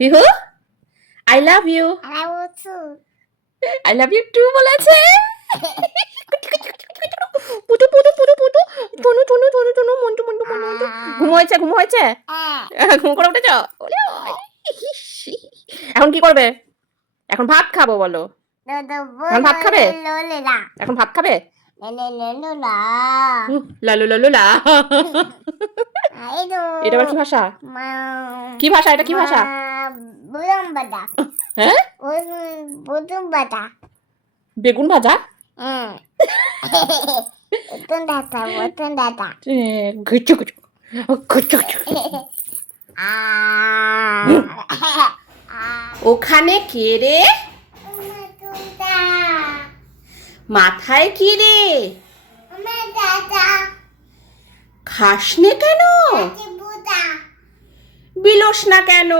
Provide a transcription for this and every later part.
Bihu I love you. I love you too বলেছে। পুটু পুটু পুটু পুটু টুনু টুনু টুনু টুনু মন্টু মন্টু মন্টু। ঘুম হয়েছে ঘুম হয়েছে? ঘুম করে উঠেছ? এখন কি করবে? এখন ভাত খাবো বলো। এখন ভাত খাবে? এখন ভাত খাবে? লালু লালু লা। এটা আবার কি ভাষা? কি ভাষা এটা? কি ভাষা? হ্যাঁ, বেগুন ভাজা। ঘুচু ঘুচু ঘুচু ঘুচু। ওখানে কে রে? মাথায় কি রে? খাসনে কেন? বিলোস না কেন?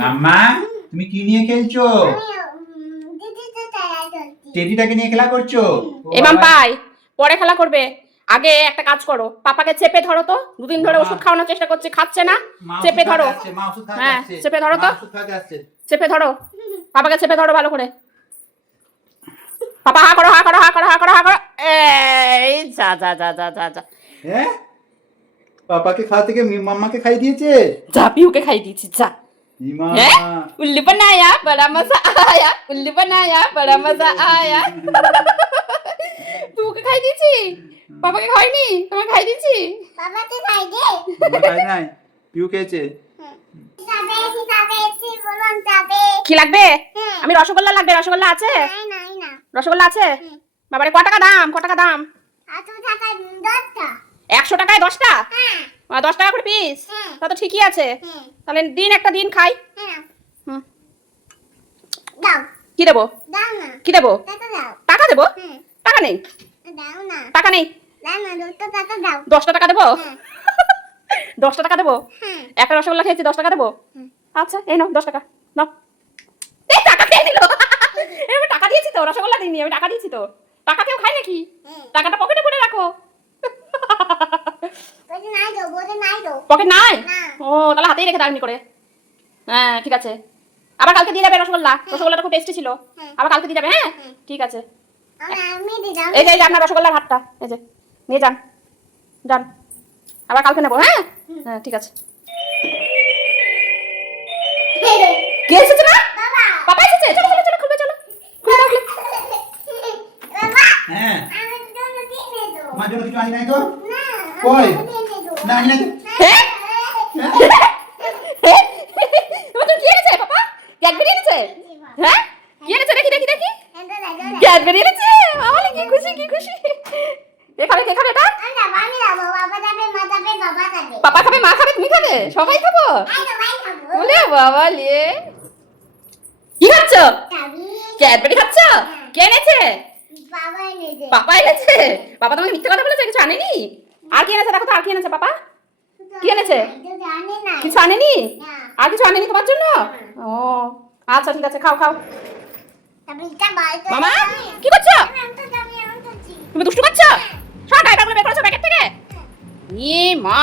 মাম্মা তুমি কি নিয়ে খেলছো? টেডিটাকে নিয়ে খেলা করছো? এমাম পাই পরে খেলা করবে। আগে একটা কাজ করো, পাপাকে চেপে ধরো তো। দুদিন ধরে ওষুধ খাওয়ানোর চেষ্টা করছে, খাচ্ছে না। চেপে ধরো। হ্যাঁ, চেপে ধরো তো। চেপে ধরো, পাপাকে চেপে ধরো ভালো করে। পাপা হা করো হা করো হা করো হা করো হা করো। এই যা যা যা যা যা যা। হ্যাঁ, পাপাকে খাওয়া থেকে মাম্মাকে খাই দিয়েছে। যা পিউকে খাই দিয়েছি যা। ইমা হ্যাঁ, উল্লু বানায়া বড়া মজা আয়া, উল্লু বানায়া বড়া মজা আয়া। পিউকে খাই দিয়েছি, পাপাকে খাইনি, তোমাকে খাই দিয়েছি। খাই নাই, পিউ খেয়েছে। কি লাগবে? আমি রসগোল্লা লাগবে। রসগোল্লা আছে? রসগোল্লা আছে? বাবারে ক টাকা দাম? ক টাকা দাম? 100 টাকায় 10টা? 10 টাকা করে পিস? তা তো ঠিকই আছে। তাহলে দিন একটা দিন খাই। হুম, কি দেবো? কি দেবো? টাকা দেবো? টাকা নেই, টাকা নেই। 10টা টাকা দেবো? 10টা টাকা দেবো? একটা রসগোল্লা খেয়েছি, 10 টাকা দেবো? আচ্ছা এই নাও 10 টাকা নাও। এই টাকা খেয়ে নিল। আমি টাকা দিয়েছি তো, রসগোল্লা দিইনি, আমি টাকা দিয়েছি তো। টাকা কেউ খায় নাকি? টাকাটা পকেটে করে রাখো। পকেট নাই? ও তাহলে হাতেই রেখে দাও এমনি করে। হ্যাঁ ঠিক আছে। আবার কালকে দিয়ে যাবে রসগোল্লা। রসগোল্লাটা খুব টেস্টি ছিল। আবার কালকে দিয়ে যাবে। হ্যাঁ ঠিক আছে। এই যে আপনার রসগোল্লার হাতটা, এই যে নিয়ে যান যান। আবার কালকে নেবো। হ্যাঁ হ্যাঁ ঠিক আছে। কে এসেছে না? পাপা এসেছে। চলো চলো চলো খুলবে চলো। খুলে দাও খুলে। হ্যাঁ, তোমার জন্য কিছু আনি নাই তো? কই? না আনি নাই তো? হ্যাঁ? তোমার জন্য কি এনেছে পাপা? ক্যাডবেরি এনেছে? হ্যাঁ কি এনেছে? দেখি দেখি দেখি। ক্যাডবেরি এনেছে? আমালে কি খুশি কি খুশি। কে খাবে কে খাবে এটা? পাপা খাবে, মা খাবে, তুমি খাবে, সবাই খাবো? বলে বাবা লিয়ে। কি খাচ্ছ? ক্যাডবেরি খাচ্ছ? কে এনেছে? পাপা এনেছে। পাপা তোমাকে মিথ্যে কথা বলেছে, কিছু আনেনি? আর কি এনেছে দেখো তো, আর কি এনেছে পাপা? কি এনেছে? কিছু আনেনি? আর কিছু আনেনি তোমার জন্য? ও আচ্ছা ঠিক আছে, খাও খাও। মামা কি করছো? তুমি দুষ্টু করছো? সব ডাইপারগুলো বের করেছো প্যাকেট থেকে? ই মা,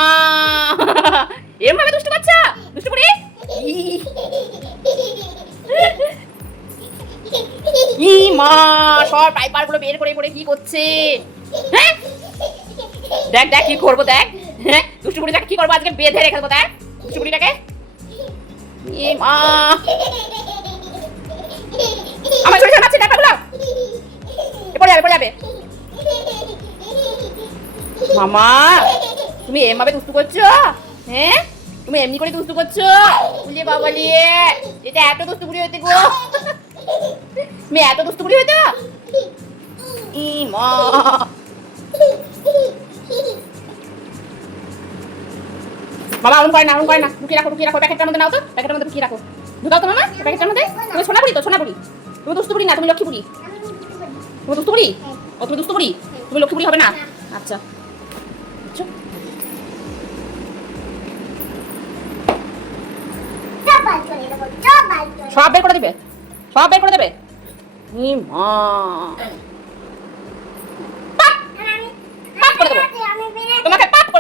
এরম ভাবে দুষ্টু করছো? দুষ্টু করি? ই মা, সব ডাইপারগুলো বের করে করে কি করছে? হ্যাঁ দেখ দেখ কি করবো দেখ। হ্যাঁ দুষ্টু বুড়িটাকে কি করবো আজকে, বেঁধে রেখে দেবো দেখ দুষ্টু বুড়িটাকে। ই মা, আমার চলে যাচ্ছে ডাইপারগুলো। পড়ে যাবে পড়ে যাবে। মামা তুমি এমভাবে দুষ্টু করছো? হ্যাঁ তুমি এমনি করে দুষ্টু করছো? বুঝলে বাবা লিয়ে, এটা এত দুষ্টু বুড়ি হইতে গো। মেয়ে এত দুষ্টু বুড়ি হইতো? ই মা, মামা অরুণ করে না, অরুণ করে না। ঢুকিয়ে রাখো ঢুকিয়ে রাখো, প্যাকেটটার মধ্যে নাও তো, প্যাকেটের মধ্যে ঢুকিয়ে রাখো। ঢুকাও তো মামা প্যাকেটটার মধ্যে। তুমি সোনা বুড়ি তো, সোনা বুড়ি। তুমি দুষ্টু বুড়ি না, তুমি লক্ষ্মী বুড়ি। তুমি দুষ্টু বুড়ি? ও তুমি দুষ্টু বুড়ি, তুমি লক্ষ্মী বুড়ি হবে না। আচ্ছা সব বের করে দিবে, সব বের করে দেবে। ই মা, পাপ পাপ করে দেবো। তোমাকে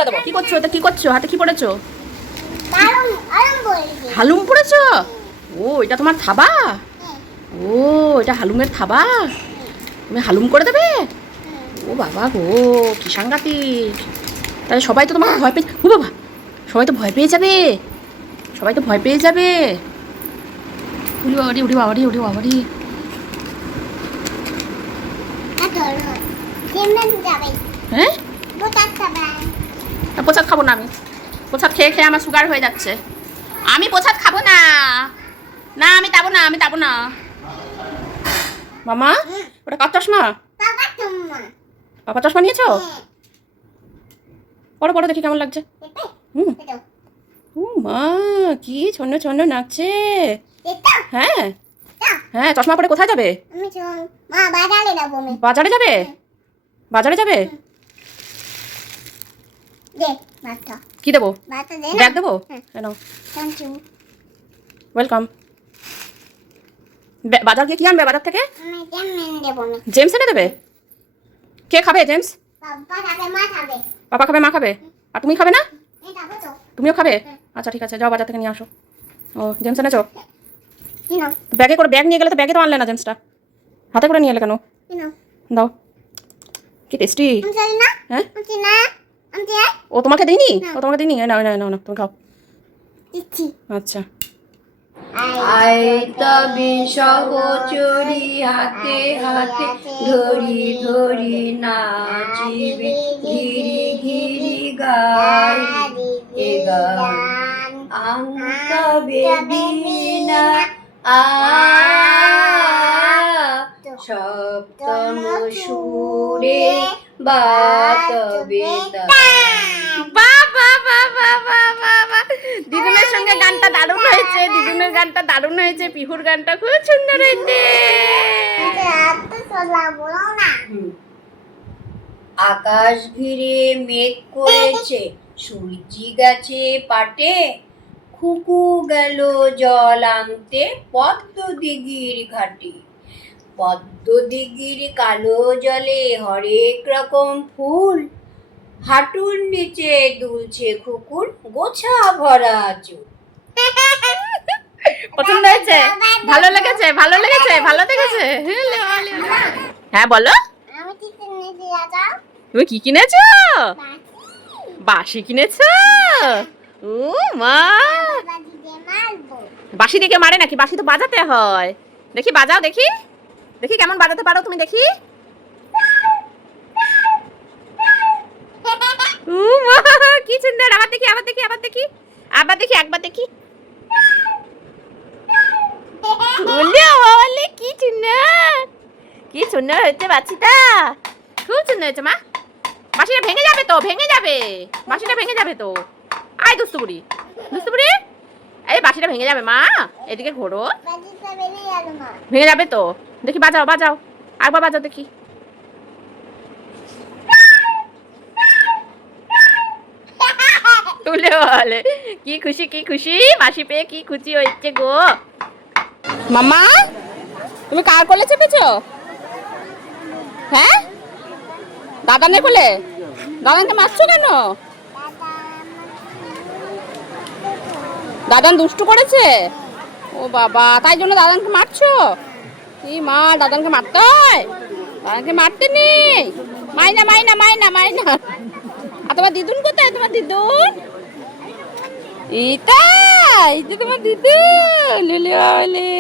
দেবো। কি করছো এটা? কি করছো? হাতে কি পড়েছো? হালুম পড়েছো? ও এটা তোমার থাবা? ও এটা হালুমের থাবা? তুমি হালুম করে দেবে? ও বাবা গো, কি সাংঘাতিক! তাহলে সবাই তো তোমাকে ভয় পেয়ে, ও বাবা, সবাই তো ভয় পেয়ে যাবে, সবাই তো ভয় পেয়ে যাবে। উড়ি বাবারি, উড়ি বাবারি, উড়ি বাবারি। হ্যাঁ, প্রসাদ খাবো না আমি। প্রসাদ খেয়ে খেয়ে আমার সুগার হয়ে যাচ্ছে। আমি প্রসাদ খাবো না। না আমি যাবো না, আমি যাবো না। মামা ওটা কার চশমা? বাবা চশমা নিয়েছো? পড়ো পড়ো, দেখি কেমন লাগছে। হুম, ও মা, কি ছন্ন ছন্ন নাচছে। হ্যাঁ হ্যাঁ, চশমা পরে কোথায় যাবে? বাজারে যাবে? বাজারে যাবে? কি দেবো? ব্যাগ দেবো? ওয়েলকাম। বাজার গিয়ে কি আনবে বাজার থেকে? জেমস এনে দেবে? কে খাবে জেমস? পাপা খাবে, মা খাবে, আর তুমি খাবে না? তুমিও খাবে? আচ্ছা ঠিক আছে, যাও বাজার থেকে নিয়ে আসো। ও জেমস এনেছো? ব্যাগে করে, ব্যাগ নিয়ে গেলে তো ব্যাগে তো আনলে না জেমসটা, হাতে করে নিয়ে এলে কেন? দাও। কি টেস্টি। হ্যাঁ, ও তোমাকে দিইনি? ও তোমাকে দিইনি? না না না, তুমি খাও। আচ্ছা। আইতবে সহচরি হাতে হাতে ধরি ধরি নাচিবে ঘিরি ঘিরি গাই এ গান আন্তবে বীণা আ সপ্তম সুরে বাতবে দিদুনের সঙ্গে গানটা দারুণ হয়েছে, দিদুনের গানটা দারুণ হয়েছে, পিহুর গানটা খুব সুন্দর হয়েছে। আকাশ ঘিরে মেঘ করেছে, সূর্যি গেছে পাটে, খুকু গেল জল আনতে পদ্ম দিঘির ঘাটে। পদ্ম দিঘির কালো জলে হরেক রকম ফুল, হাঁটুর নিচে দুলছে খুকুর গোছা ভরা চুল। পছন্দ হয়েছে? ভালো লেগেছে? ভালো লেগেছে? ভালো লেগেছে? হ্যাঁ বলো। তুমি কি কিনেছো? বাঁশি কিনেছো? ও মা, বাঁশি দেখে মারে নাকি? বাঁশি তো বাজাতে হয়। দেখি বাজাও, দেখি দেখি কেমন বাজাতে পারো তুমি, দেখি। কি সুন্দর। আবার দেখি, আবার দেখি, আবার দেখি, আবার দেখি, একবার দেখি। কি সুন্দর, কি সুন্দর হয়েছে বাচ্চিটা, খুব সুন্দর হয়েছে মা। বাঁশিটা ভেঙে যাবে তো, ভেঙে যাবে, বাঁশিটা ভেঙে যাবে তো। আয় দুষ্টু বুড়ি, দুষ্টু বুড়ি, এই বাঁশিটা ভেঙে যাবে মা, এদিকে ঘোরো। ভেঙে যাবে তো, দেখি বাজাও, বাজাও, একবার বাজাও দেখি। তুলে বলে কি খুশি, কি খুশি, মাসি পেয়ে কি খুশি হয়েছে গো। মামা তুমি কার কোলে চেপেছো? হ্যাঁ, দাদানের কোলে? দাদানকে মারছো কেন? দাদান দুষ্টু করেছে? ও বাবা, তাই জন্য দাদানকে মারছো? এই মা, দাদানকে মারতে হয়? দাদানকে মারতে নেই। মাইনা মাইনা মাইনা মাইনা। আর তোমার দিদুন কোথায়? তোমার দিদুন এইটা, এই যে তোমার দিদুন। লেলে আলে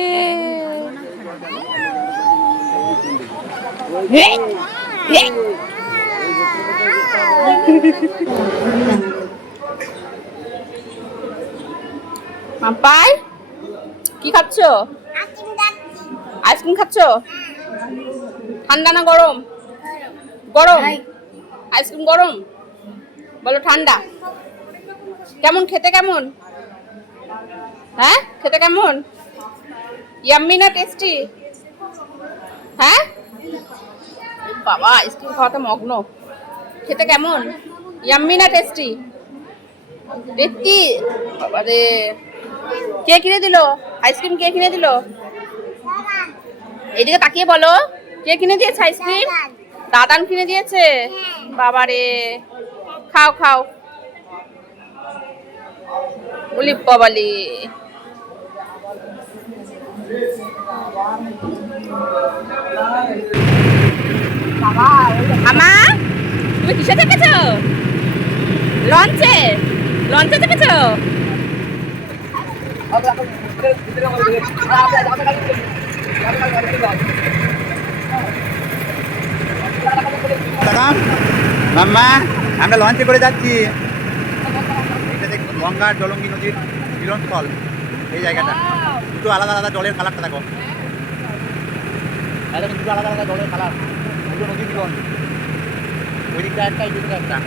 মাম্পাই, কি খাচ্ছ? আইসক্রিম খাচ্ছ? ঠান্ডা না গরম? গরম আইসক্রিম, গরম বলো ঠান্ডা? কেমন খেতে, কেমন? হ্যাঁ খেতে কেমন? ইয়াম্মি না টেস্টি? হ্যাঁ বাবা, আইসক্রিম খাওয়াতে মগ্ন। খেতে কেমন? ইয়াম্মি না টেস্টি? টেস্টি। বাবা রে, কে কিনে দিল আইসক্রিম? কে কিনে দিল? এদিকে তাকিয়ে বলো, কে কিনে দিয়েছে আইসক্রিম? দাদান কিনে দিয়েছে? বাবা রে, খাও খাও, উলি বাবালি। মামা তুমি কিসে চেপেছো? লঞ্চে? লঞ্চে চেপেছো? মাম্মা আমরা লঞ্চে করে যাচ্ছি। এটা দেখুন গঙ্গার জলঙ্গি নদীর মিলনস্থল। এই জায়গাটা দুটো আলাদা আলাদা জলের কালারটা দেখো। দেখুন দুটো আলাদা আলাদা জলের কালার, দুটো নদীর মিলন। ওই দিকটা একটা, এই দিকটা একটা।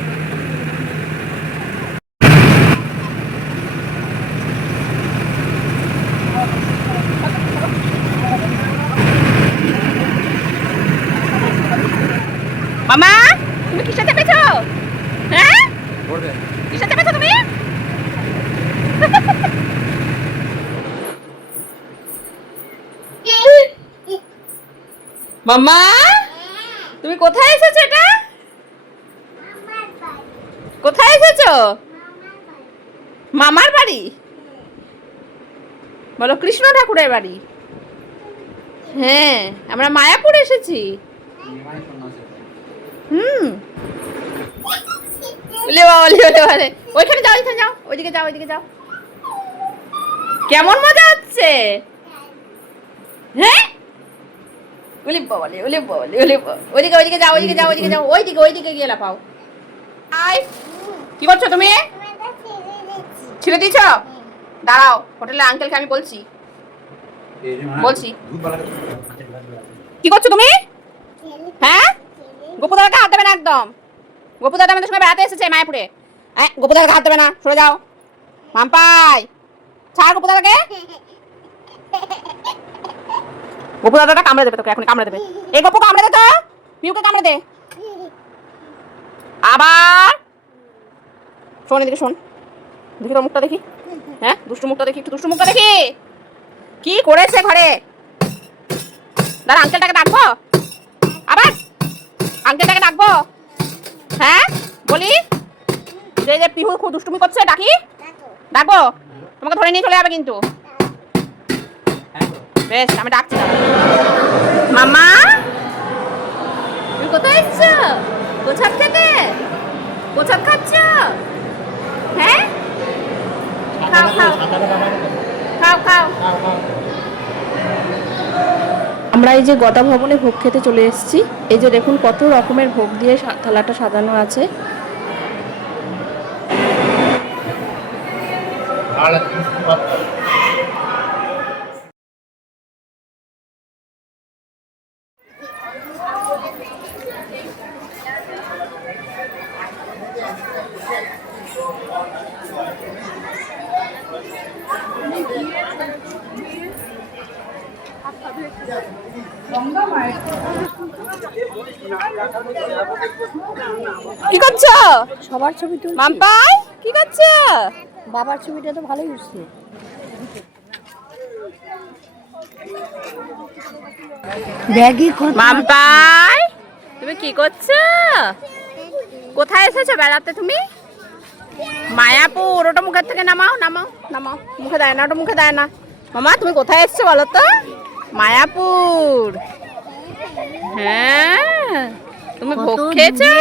মামা তুমি কিসে চেপেছো? হ্যাঁ কিসে চেপেছো তুমি? মামা তুমি কোথায় এসেছো? এটা কোথায় এসেছো? মামার বাড়ি? বলো কৃষ্ণ ঠাকুরের বাড়ি। হ্যাঁ আমরা মায়াপুর এসেছি। ওইখানে যাও, ওইখানে যাও, ওইদিকে যাও, ওইদিকে যাও। কেমন মজা হচ্ছে? হ্যাঁ ওইদিকে ওইদিকে যাও, ওইদিকে যাও, ওইদিকে যাও, ওইদিকে ওইদিকে গিয়ে লাফাও। কি করছো তুমি? ছেড়ে দিয়েছ? দাঁড়াও, হোটেলে আঙ্কেলকে আমি বলছি। কি করছো তুমি? হ্যাঁ গোপু দাদাকে হাত দেবে না একদম। গোপু দাদা আমাদের সঙ্গে বেড়াতে এসেছে মায়াপুরে। গোপু দাদাকে হাত দেবে না, সরে যাও। মাম্পাই ছাড় গোপু দাদাকে। গোপু দাদাটা কামড়ে দেবে তোকে, এখন কামড়ে দেবে। এই গোপু কামড়ে দে তো, পিউকে কামড়ে দে। আবার শোন, এদিকে শোন, দেখি তোর মুখটা দেখি। হ্যাঁ দুষ্টু মুখটা দেখি, একটু দুষ্টু মুখটা দেখি। কি করেছে ঘরে? দাঁড়া আঙ্কেলটাকে ডাকবো, আবার আঙ্কেলটাকে ডাকবো। হ্যাঁ বলি যে যে পিহু খুব দুষ্টুমি করছে, ডাকি? ডাকবো? তোমাকে ধরে নিয়ে চলে যাবে কিন্তু। বেশ আমি ডাকছি। মামা তুমি কোথায় এসছো? গোছাত খেতে? গোছাত খাচ্ছ? হ্যাঁ খাও খাও খাও খাও। আমরা এই যে গদা ভবনে ভোগ খেতে চলে এসেছি। এই যে দেখুন কত রকমের ভোগ দিয়ে থালাটা সাজানো আছে। কি করছো? সবার ছবি তুলছি। মাম্পাই কি করছো? বাবার ছবিটা তো ভালোই উঠছে। ব্যাগই মাম্পাই তুমি কি করছো? কোথায় এসেছো বেড়াতে তুমি? মায়াপুর। ওটা মুখের থেকে নামাও, নামাও, নামাও। মুখে দেয় না, ওটা মুখে দেয় না। মামা তুমি কোথায় এসছো বলো তো? মায়াপুর। হ্যাঁ তুমি ভোগ খেয়েছো?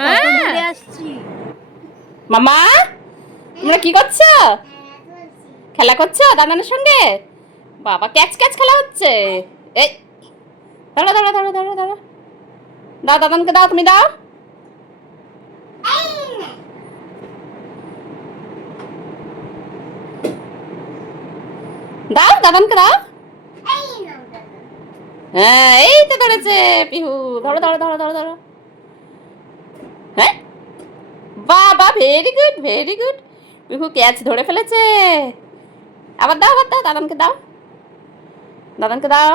হ্যাঁ মামা তোমরা কি করছো? খেলা করছো দাদানের সঙ্গে? বাবা ক্যাচ ক্যাচ খেলা হচ্ছে। এই দাঁড়া দাঁড়া দাঁড়া দাঁড়া দাঁড়া, দাও দাদানকে দাও, তুমি দাও। দাও দাদানকে দাও। হ্যাঁ এই তো ধরেছে পিহু। ধরো ধরো ধরো ধরো ধরো। হ্যাঁ বাবা very good, very good. Pihu catch ধরে ফেলেছে। আবার দাও, আবার দাও, দাদানকে দাও, দাদানকে দাও।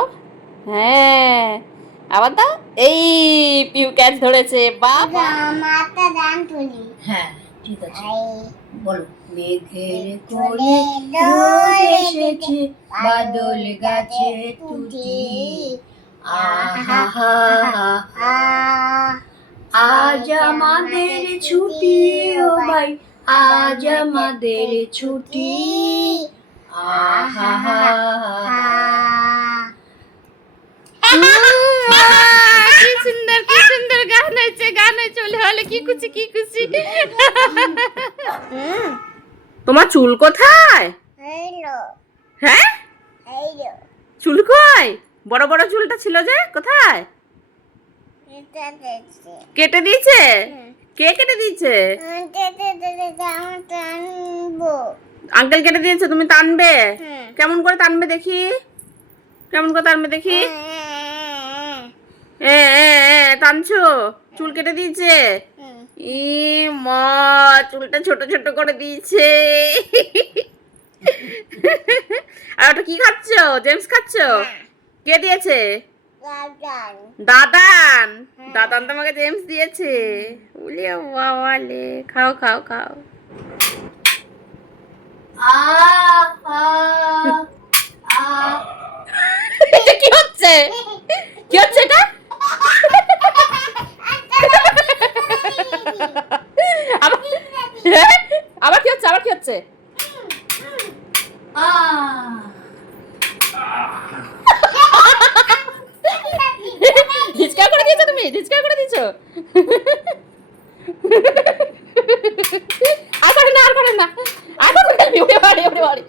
হ্যাঁ আবার দাও। এই পিহু ক্যাচ ধরেছে। বাবা মাথা দান তুলি। হ্যাঁ ঠিক আছে বলো। মেঘের কোলে দোল এসেছে, বাদল গাছে টুটি। আহা হা হা আজ আমাদের ছুটি ও ভাই, আজ আমাদের ছুটি আহা হা হা। কি সুন্দর গান হয়েছে চলে হলে কি খুশি তোমার চুল কোথায়? হ্যাঁ চুল কই? বড় বড় চুলটা ছিল যে কোথায়? কেটে দিয়েছে? কে কেটে দিয়েছে? আঙ্কেল কেটে দিয়েছে, তুমি টানবে? কেমন করে টানবে দেখি, কেমন করে টানবে দেখি। টানছো? চুল কেটে দিয়েছে? ই মা, চুলটা ছোট ছোট করে দিয়েছে। আর ওটা কি খাচ্ছ? জেমস খাচ্ছ? কে দিয়েছে? দাদান। দাদান তোমাকে জেমস দিয়েছে? উলে বাবা লে, খাও খাও খাও। কি হচ্ছে? কি হচ্ছে এটা? আবার কি হচ্ছে? আবার কি হচ্ছে? ঝিচকা করে দিয়েছো তুমি? ঝিচকা করে দিয়েছো? আর করেন না, আর করেন না, আর করেন না। ওরে বাড়ি, ওরে বাড়ি।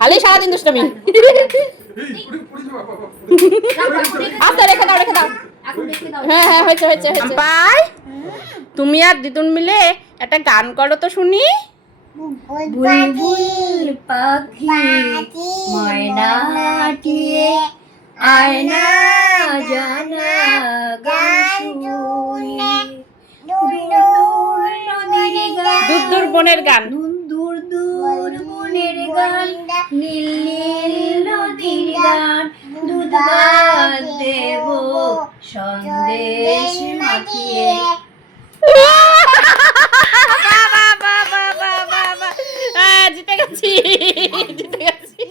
খালি সারাদিন দুষ্টমি। আচ্ছা রেখে দাও, রেখে দাও। হ্যাঁ হ্যাঁ, হয়েছে হয়েছে হয়েছে। পাই, তুমি আর দিদুন মিলে একটা গান করো তো শুনি। বুলবুল পাখি ময়নাটিয়ে আয়না জানা গান শুনে, দূর নদীর গান, দূর দূর বনের গান, দূর দূর বনের গান, নীল নীল নদীর গান, দুধ ভাত দেব সন্দেশ মাখিয়ে। জিতে গেছি, জিতে গেছি।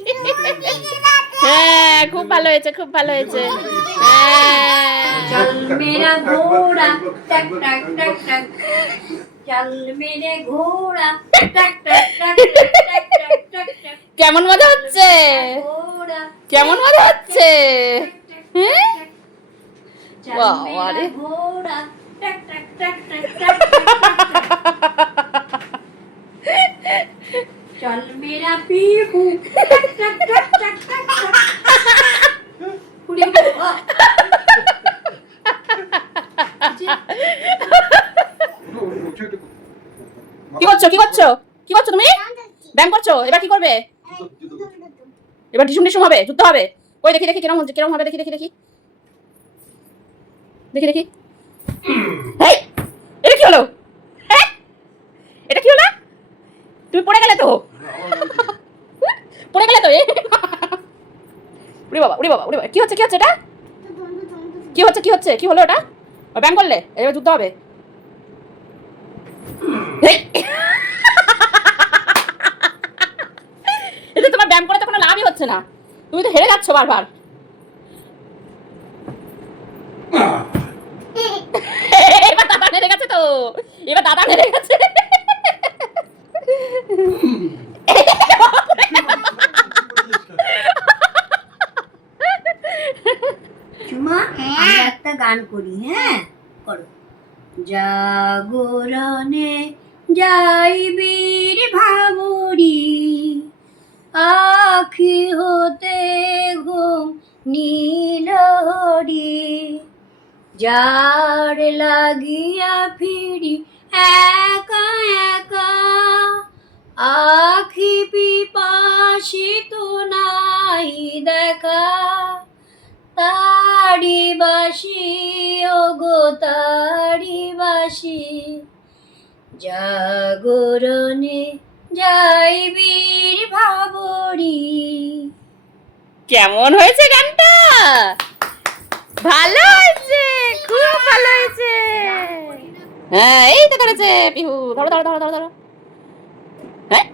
হ্যাঁ, খুব ভালো হয়েছে, খুব ভালো হয়েছে। চল মেরা ঘোড়া টক টক টক টক, চল মেরে ঘোড়া টক টক টক টক টক টক টক। কেমন মজা হচ্ছে? ঘোড়া কেমন মজা হচ্ছে? হ্যাঁ, চল মেরা ঘোড়া টক টক টক টক টক। चल मेरा पीहू टक टक टक टक टक टक। কি করছো? কি করছো? কি করছো তুমি? ব্যায়াম করছো? এবার কি করবে? এবার ঢিসুম ঢিসুম হবে, যুদ্ধ হবে। ওই দেখি দেখি, কিরম হচ্ছে, কিরম হবে, দেখি দেখি দেখি দেখি দেখি। এই, এটা কি হলো? হ্যাঁ, এটা কি হলো? তুমি পড়ে গেলে তো, পড়ে গেলে তো। উড়ে বাবা, উড়ে বাবা, উড়ে বাবা। কি হচ্ছে? কি হচ্ছে এটা? কি হচ্ছে? কি হচ্ছে? কি হলো ওটা? ব্যায়াম করলে এবার যুদ্ধ হবে। এটা তোমার ব্যায়াম করে তো কোনো লাভই হচ্ছে না, তুমি তো হেরে যাচ্ছ বারবার। এবার দাদা হেরে গেছে তো, এবার দাদা হেরে গেছে। চুমা, আমরা একটা গান করি। হ্যাঁ, করো। জাগরণে যাইবির ভাবরি, আখি হতে ঘুম নীলহরি, যার লাগিয়া ফিরি একা একা, আখি পিপাসিত নাই দেখা, তারি বাসি ওগো তারি বাসি, জাগরণে যাইবির ভাবরি। কেমন হয়েছে গানটা? ভালো হয়েছে, খুব ভালো হয়েছে। হ্যাঁ, এই তো করেছে পিহু। ধরো ধরো ধরো ধরো ধরো। হ্যাঁ,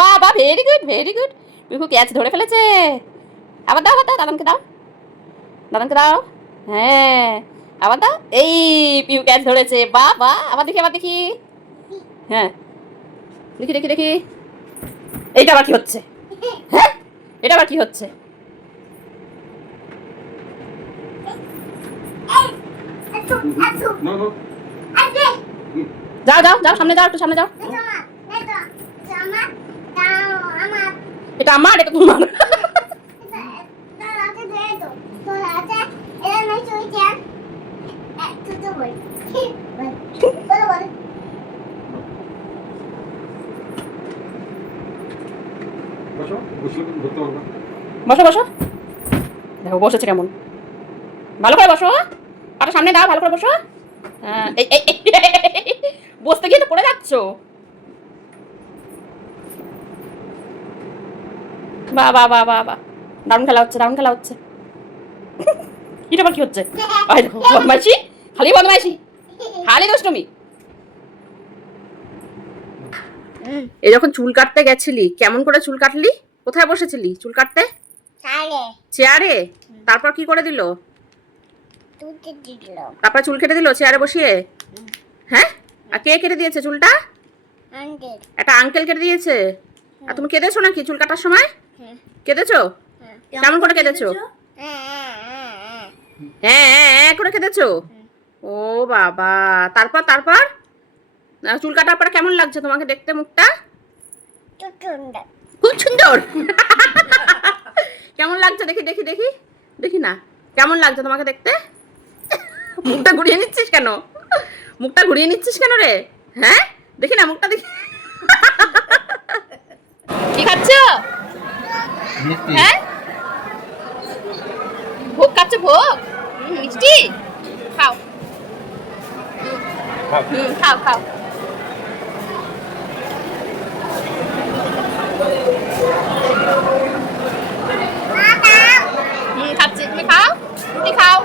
বাবা, very good very good. Pihu catch ধরে ফেলেছে। আবার দাও, আবার দাও, দাদানকে দাও, দাদানকে দাও। হ্যাঁ, আবার দাও। এই পিউ ক্যাচ ধরেছে, বাহ বাহ। আবার দেখি, আবার দেখি। হ্যাঁ, দেখি দেখি দেখি। এইটা আবার কি হচ্ছে? হ্যাঁ, এটা আবার কি হচ্ছে? যাও যাও যাও, সামনে যাও, একটু সামনে যাও। এটা আমার, এটা তোমার। বসো বসো, দেখো বসেছে কেমন। ভালো করে বসো, পাটা সামনে দাও, ভালো করে বসো। বসতে গিয়ে তো পড়ে যাচ্ছ। বাহ বাহ বাহ বাহ বাহ, দারুণ খেলা হচ্ছে, দারুণ খেলা হচ্ছে। এটা আবার কি হচ্ছে? বদমাইশি, খালি বদমাইশি, খালি দুষ্টুমি। এই যখন চুল কাটতে গেছিলি, কেমন করে চুল কাটলি? কোথায় বসেছিলি চুল কাটতে? চেয়ারে। তারপর কি করে দিল? তারপর চুল কেটে দিল চেয়ারে বসিয়ে? হ্যাঁ, আর কে কেটে দিয়েছে চুলটা? একটা আঙ্কেল কেটে দিয়েছে। আর তুমি কেঁদেছো নাকি চুল কাটার সময়? কেঁদেছো? কেমন করে কেঁদেছো? হ্যাঁ হ্যাঁ করে কেঁদেছো? ও বাবা, তারপর তারপর চুল কাটার পর কেমন লাগছে তোমাকে দেখতে? মুখটা খুব সুন্দর। কেমন লাগছে দেখি দেখি দেখি দেখি না, কেমন লাগছে তোমাকে দেখতে? মুখটা ঘুরিয়ে নিচ্ছিস কেন? মুখটা ঘুরিয়ে নিচ্ছিস কেন রে? হ্যাঁ, দেখি না মুখটা দেখি। কি খাচ্ছ? হ্যাঁ, ভোগ খাচ্ছ? ভোগ মিষ্টি খাও। খাও খাও। খাচ্ছি, তুমি খাও, রুটি খাও।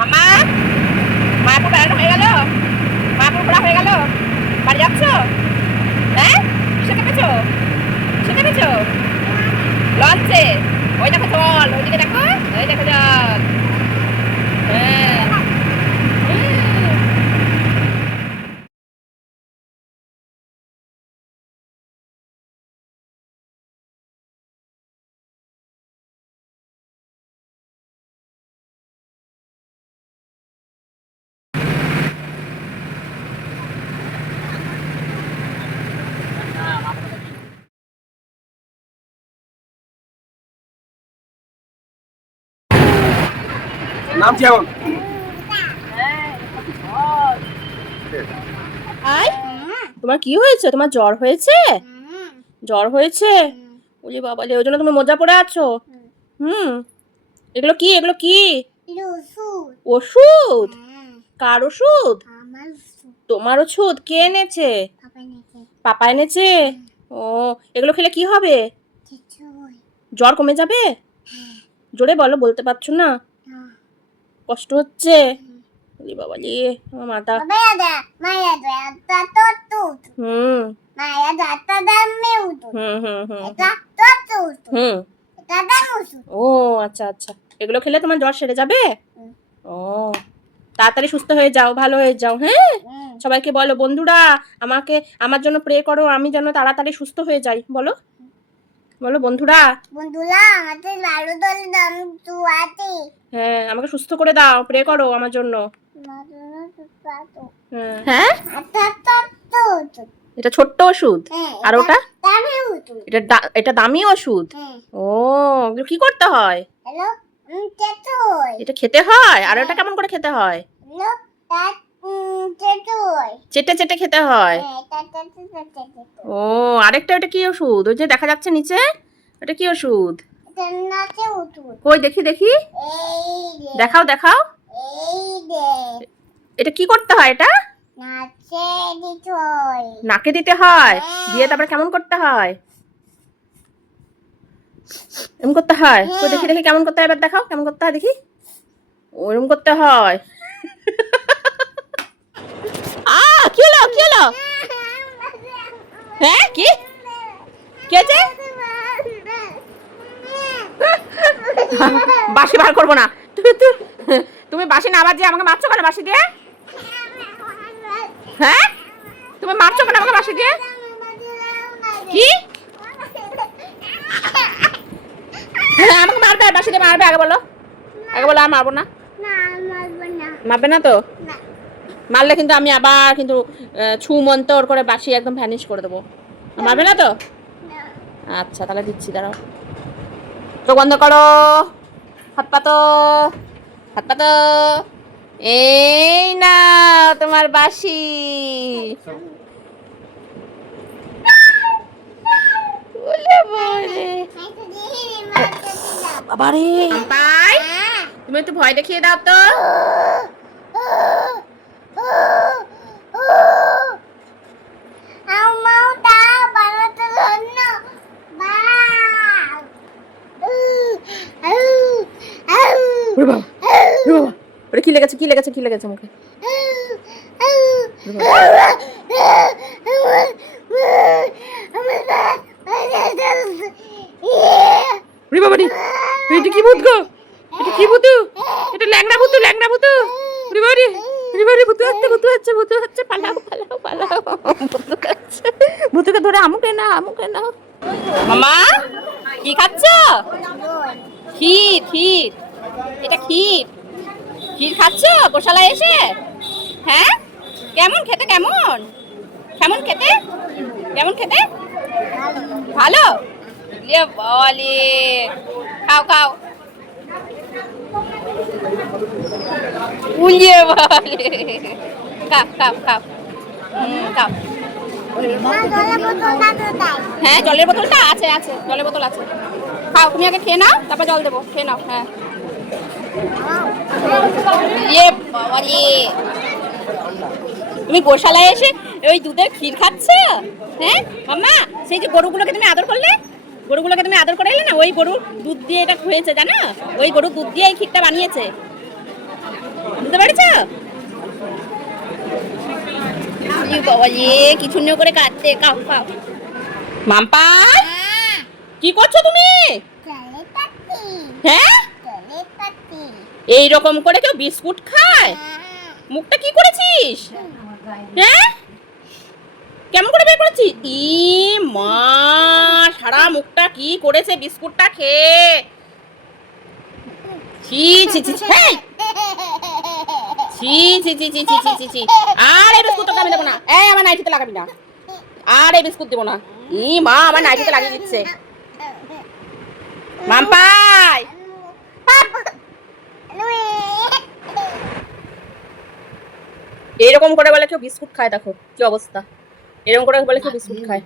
মামা, মায়াপুর বেড়ানো হয়ে গেল? মায়াপুর ঘোরা হয়ে গেল? বাড়ি যাচ্ছ? হ্যাঁ, কিসে চেপেছো? কিসে চেপেছো? লঞ্চে। ওই দেখো জল, ওইদিকে দেখো, ওই দেখো জল। হ্যাঁ। নাম কেমন? তোমার কি হয়েছে? তোমার জ্বর হয়েছে? জ্বর হয়েছে? ওরে বাবা, ওই জন্য তুমি মোজা পরে আছো? এগুলো কি? এগুলো কি ওষুধ? কার ওষুধ? তোমার ওষুধ কে এনেছে? পাপা এনেছে। ও, এগুলো খেলে কি হবে? জ্বর কমে যাবে? জোরে বলো, বলতে পারছো না? কষ্ট হচ্ছে? বাবা রে, আমার মাথা। ও আচ্ছা আচ্ছা, এগুলো খেলে তোমার জ্বর সেরে যাবে? ও, তাড়াতাড়ি সুস্থ হয়ে যাও, ভালো হয়ে যাও। হ্যাঁ, সবাইকে বলো, বন্ধুরা আমার জন্য প্রে করো, আমি যেন তাড়াতাড়ি সুস্থ হয়ে যাই। বলো বলো বন্ধুরা, হ্যাঁ, আমাকে সুস্থ করে দাও, প্রে করো আমার জন্য। হ্যাঁ, এটা ছোট্ট ওষুধ, আর ওটা এটা দামি ওষুধ। ও, কি করতে হয়? এটা খেতে হয়? আর ওটা কেমন করে খেতে হয়? চেটে চেটে খেতে হয়। ও, আরেকটা, ওটা কি ওষুধ? ওই যে দেখা যাচ্ছে নিচে, ওটা কি ওষুধ? কই দেখি দেখি, দেখাও দেখাও। এটা কি করতে হয়? এটা নাকে দিতে হয়। দিয়ে তারপরে কেমন করতে হয়? এরকম করতে হয় তো, দেখি দেখি কেমন করতে হয়, এবার দেখাও কেমন করতে হয় দেখি। ওরকম করতে হয়। কি হলো কি হলো? হ্যাঁ কি কি হয়েছে? বাঁশি বার করবো না। তুমি বাঁশি না বাজিয়ে আমাকে মারছো কেন বাঁশি দিয়ে? হ্যাঁ তুমি মারছো কেন আমাকে বাঁশি দিয়ে? কি হ্যাঁ আমাকে মারবে, বাঁশি দিয়ে মারবে? আগে বলো, আগে বলো। আর মারবো না? মারবে না তো? মারলে কিন্তু আমি আবার কিন্তু ছু মন্তর করে বাঁশি একদম ভ্যানিশ করে দেবো। মারবে না তো? আচ্ছা তাহলে দিচ্ছি, দাঁড়াও। চোখ বন্ধ করো, হাত পাতো, হাত পাতো। এই না তোমার বাঁশি। বাবারে পাই, তুমি একটু ভয় দেখিয়ে দাও তো। ওরে কি লেগেছে, কি লেগেছে, কি লেগেছে মুখে? বাবারি এটা কি ভূত গো? এটা কি ভূত? এটা ল্যাংড়া ভূত, ল্যাংড়া ভূত। বাবারি বাবারি ভূত হচ্ছে, ভূত হচ্ছে, ভূত হচ্ছে। পালাও পালাও পালাও, ভূত হচ্ছে। ভূতকে ধরে আমুকে না, আমুকে না। মামা কি খাচ্ছ? ক্ষীর, ক্ষীর। এটা ক্ষীর, ক্ষীর খাচ্ছ গোশালায় এসে? হ্যাঁ কেমন খেতে, কেমন কেমন খেতে, কেমন খেতে? ভালো বলে, খাও খাও। উলিয়ে বলে, খাও খাও খাও, খাও। হ্যাঁ জলের বোতলটা আছে, আছে জলের বোতল আছে। খাও, তুমি আগে খেয়ে নাও, তারপর জল দেবো, খেয়ে নাও। হ্যাঁ ইয়ে বাবা রে, তুমি গোশালায় এসে ওই দুধের ক্ষীর খাচ্ছ? হ্যাঁ মাম্মা, সেই যে গরুগুলোকে তুমি আদর করলে, গরুগুলোকে তুমি আদর করে এলে না, ওই গরুর দুধ দিয়ে এটা হয়েছে জানো? ওই গরুর দুধ দিয়ে এই ক্ষীরটা বানিয়েছে, বুঝতে পেরেছ? বাবা রে কি সুন্দর করে কাটতে। খাও খাও। মাম্পা কি করছো তুমি? হ্যাঁ এইরকম করে কেউ বিস্কুট খায়? মুখটা কি করেছিস? হ্যাঁ কেমন করে বের করেছিস? ই মা, সারা মুখটা কি করেছে বিস্কুটটা খেয়ে। ছি ছি ছি ছি, ছি ছি ছি ছি ছি ছি ছি ছি। আর এই বিস্কুট তোকে আমি দেবো না। এই আমার নাইটিতে লাগাবি না, আর এই বিস্কুট দেবো না। ই মা আমার নাইটিতে লাগিয়ে দিচ্ছে। মাম্পাই এরকম করে বলে কেউ বিস্কুট খায়, দেখো কি অবস্থা। এরকম করে বলে কেউ বিস্কুট খায়,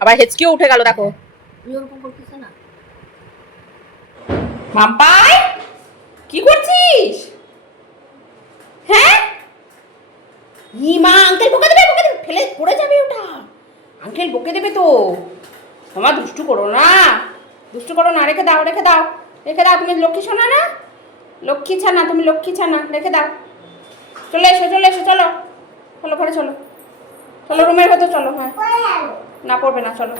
আবার হেঁচকিও উঠে গেল দেখো। মাম্পাই কি করছিস? হ্যাঁ ই মা, আঙ্কেল বকে দেবে, বকে দেবে, ফেলে পড়ে যাবে ওটা। আঙ্কেল বকে দেবে তো। মামা দুষ্টু করো না, দুষ্টু করো না। রেখে দাও, রেখে দাও, রেখে দাও। তুমি লক্ষ্মী ছানা না, লক্ষ্মী ছানা, তুমি লক্ষ্মী ছানা। রেখে দাও। চলে এসো, চলে এসো, চলো চলো ঘরে চলো, চলো রুমের ভেতর চলো। হ্যাঁ না পড়বে না, চলো।